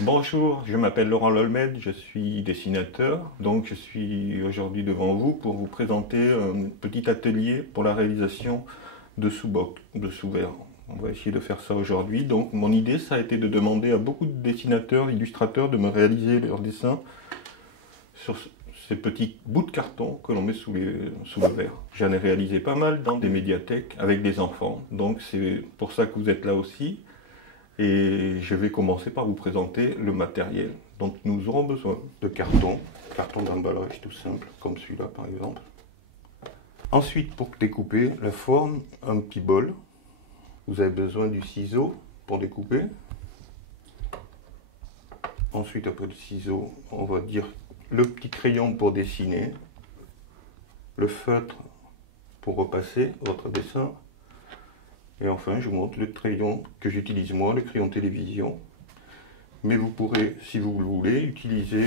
Bonjour, je m'appelle Laurent Lolmed, je suis dessinateur. Donc je suis aujourd'hui devant vous pour vous présenter un petit atelier pour la réalisation de sous-bocs, de sous-verres. On va essayer de faire ça aujourd'hui. Donc mon idée, ça a été de demander à beaucoup de dessinateurs, illustrateurs de me réaliser leurs dessins sur ces petits bouts de carton que l'on met sous le verre. J'en ai réalisé pas mal dans des médiathèques avec des enfants. Donc c'est pour ça que vous êtes là aussi. Et je vais commencer par vous présenter le matériel. Donc nous aurons besoin de carton d'emballage tout simple, comme celui-là par exemple. Ensuite, pour découper la forme, un petit bol. Vous avez besoin du ciseau pour découper. Ensuite, après le ciseau, on va dire le petit crayon pour dessiner. Le feutre pour repasser votre dessin. Et enfin, je vous montre le crayon que j'utilise moi, le crayon télévision. Mais vous pourrez, si vous le voulez, utiliser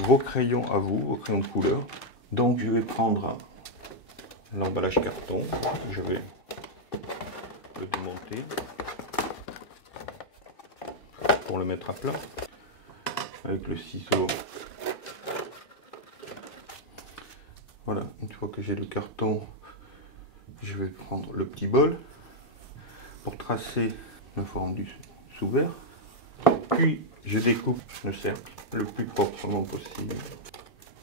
vos crayons à vous, vos crayons de couleur. Donc je vais prendre l'emballage carton, je vais le démonter pour le mettre à plat avec le ciseau. Voilà, une fois que j'ai le carton, je vais prendre le petit bol pour tracer la forme du sous-verre. Puis je découpe le cercle le plus proprement possible.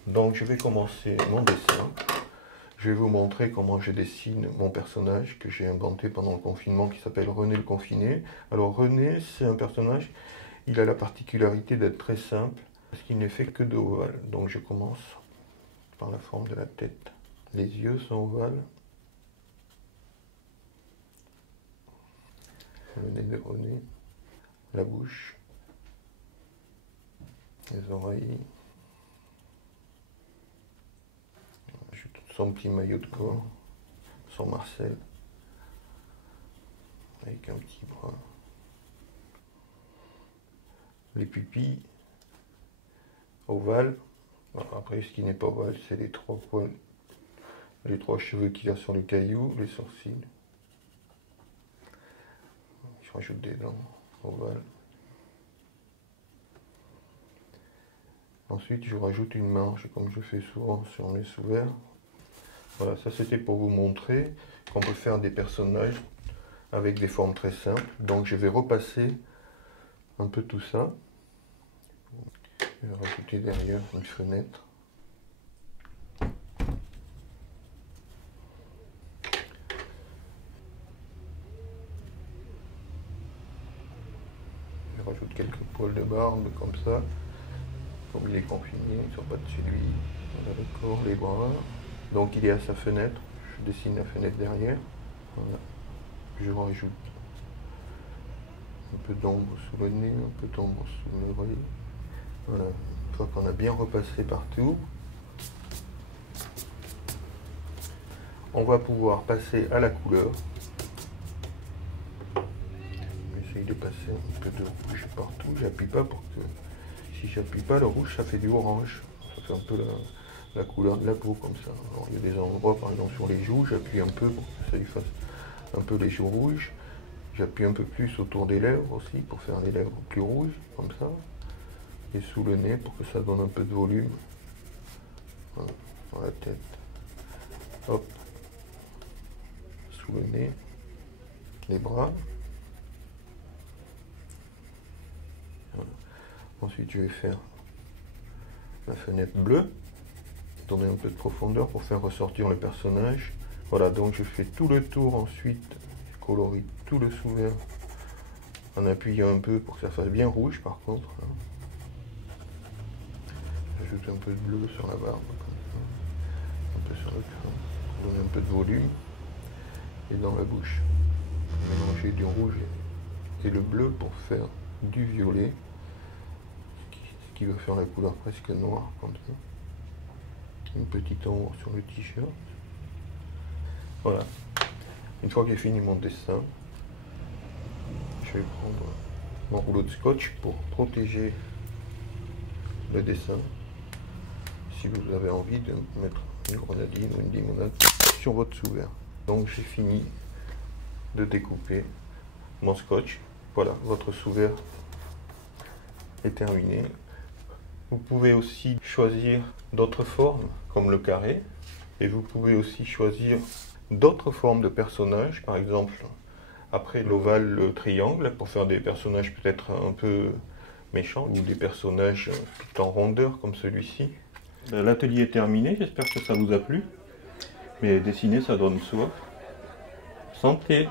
Donc je vais commencer mon dessin. Je vais vous montrer comment je dessine mon personnage que j'ai inventé pendant le confinement qui s'appelle René le Confiné. Alors René, c'est un personnage, il a la particularité d'être très simple parce qu'il n'est fait que d'ovales. Donc je commence par la forme de la tête. Les yeux sont ovales. Le nez de René, la bouche, les oreilles, son petit maillot de corps, son Marcel, avec un petit bras, les pupilles, ovales. Après, ce qui n'est pas ovale, c'est les trois poils, les trois cheveux qu'il a sur le caillou, les sourcils. Je rajoute des dents ovales. Ensuite, je rajoute une marge, comme je fais souvent sur mes sous-verres. Voilà, ça c'était pour vous montrer qu'on peut faire des personnages avec des formes très simples. Donc je vais repasser un peu tout ça. Je vais rajouter derrière une fenêtre. Je rajoute quelques poils de barbe comme ça. Comme il est confiné, ils ne sont pas dessus lui. On a le corps, les bras. Donc il est à sa fenêtre. Je dessine la fenêtre derrière. Voilà. Je rajoute un peu d'ombre sous le nez, un peu d'ombre sous l'oreille. Voilà. Une fois qu'on a bien repassé partout, on va pouvoir passer à la couleur. J'essaye de passer un peu de rouge partout. J'appuie pas pour que... Si j'appuie pas, le rouge, ça fait du orange. Ça fait un peu la couleur de la peau comme ça. Alors, il y a des endroits, par exemple sur les joues, j'appuie un peu pour que ça lui fasse un peu les joues rouges. J'appuie un peu plus autour des lèvres aussi pour faire les lèvres plus rouges, comme ça. Et sous le nez pour que ça donne un peu de volume. Voilà, dans la tête. Hop. Sous le nez. Les bras. Voilà. Ensuite, je vais faire la fenêtre bleue. Donner un peu de profondeur pour faire ressortir le personnage. Voilà, donc je fais tout le tour ensuite. Je colorie tout le sous-verre en appuyant un peu pour que ça fasse bien rouge par contre. J'ajoute un peu de bleu sur la barbe, comme ça. Un peu sur le crâne, pour donner un peu de volume. Et dans la bouche, mélanger du rouge et le bleu pour faire du violet. Ce qui va faire la couleur presque noire, comme ça. Une petite ombre sur le t-shirt. Voilà. Une fois que j'ai fini mon dessin, je vais prendre mon rouleau de scotch pour protéger le dessin. Si vous avez envie de mettre une grenadine ou une limonade sur votre sous-verre. Donc j'ai fini de découper mon scotch. Voilà, votre sous-verre est terminé. Vous pouvez aussi choisir d'autres formes, comme le carré. Et vous pouvez aussi choisir d'autres formes de personnages, par exemple, après l'ovale, le triangle, pour faire des personnages peut-être un peu méchants, ou des personnages tout en rondeur, comme celui-ci. L'atelier est terminé, j'espère que ça vous a plu. Mais dessiner, ça donne soif. Santé!